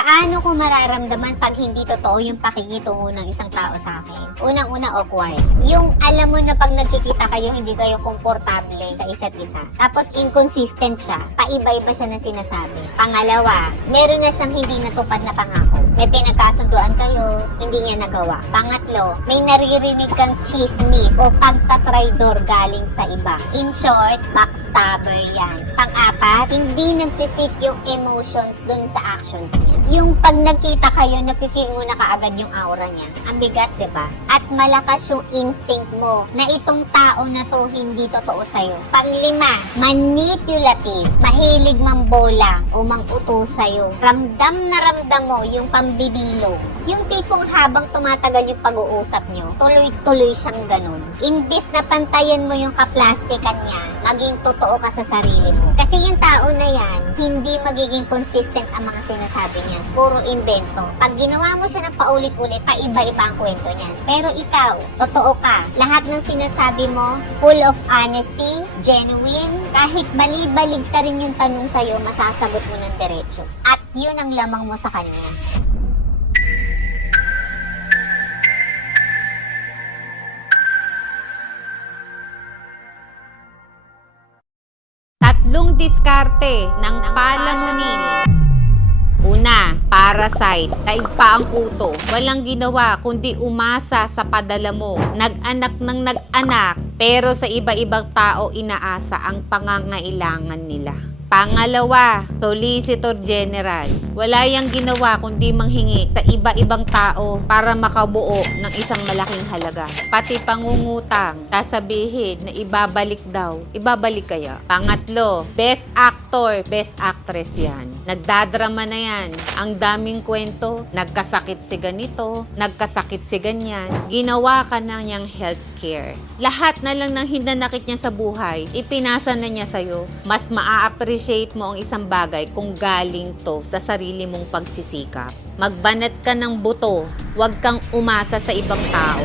Paano ko mararamdaman pag hindi totoo yung pakikitungo ng isang tao sa akin? Unang-una, awkward. Yung alam mo na pag nagkikita kayo, hindi kayo komportable sa isa't isa. Tapos inconsistent siya. Paiba-iba siya ng sinasabi. Pangalawa, meron na siyang hindi natupad na pangako. May pinagkasunduan kayo, hindi niya nagawa. Pangatlo, may naririnig kang chismis o pagtatraidor galing sa iba. In short, backstabber yan. Pang-apat, hindi nag-fit yung emotions dun sa actions niya. Yung pag nagkita kayo, napifeel mo na kaagad yung aura niya. Ang bigat, diba? At malakas yung instinct mo na itong tao na to hindi totoo sa'yo. Panglima, manipulative. Mahilig mambola o manguto sa'yo. Ramdam na ramdam mo yung pambibilo. Yung tipong habang tumatagal yung pag-uusap nyo, tuloy-tuloy siyang ganun. Imbis na pantayan mo yung kaplastikan niya, maging totoo ka sa sarili mo. Kasi yung tao na yan, hindi magiging consistent ang mga sinasabi niya. Puro invento. Pag ginawa mo siya ng paulit-ulit, paiba-iba ang kwento niyan. Pero ikaw, totoo ka. Lahat ng sinasabi mo, full of honesty, genuine. Kahit bali-balig ka rin yung tanong sa'yo, masasagot mo ng diretso. At yun ang lamang mo sa kanya. Tatlong diskarte ng palamunin. Una, parasite. Daig pa ang kuto. Walang ginawa kundi umasa sa padala mo. Nag-anak ng nag-anak, pero sa iba-ibang tao inaasa ang pangangailangan nila. Pangalawa, Solicitor General. Wala yang ginawa kundi manghingi sa iba-ibang tao para makabuo ng isang malaking halaga. Pati pangungutang, sasabihin na ibabalik daw. Ibabalik kaya? Pangatlo, Best Actor, Best Actress yan. Nagdadrama na yan. Ang daming kwento, nagkasakit si ganito, nagkasakit si ganyan. Ginawa ka na niyang healthcare. Lahat na lang ng hinanakit niya sa buhay, ipinasa na niya sa'yo. Mas maa-appreciate mo ang isang bagay kung galing to sa sarili mong pagsisikap. Magbanat ka ng buto, huwag kang umasa sa ibang tao.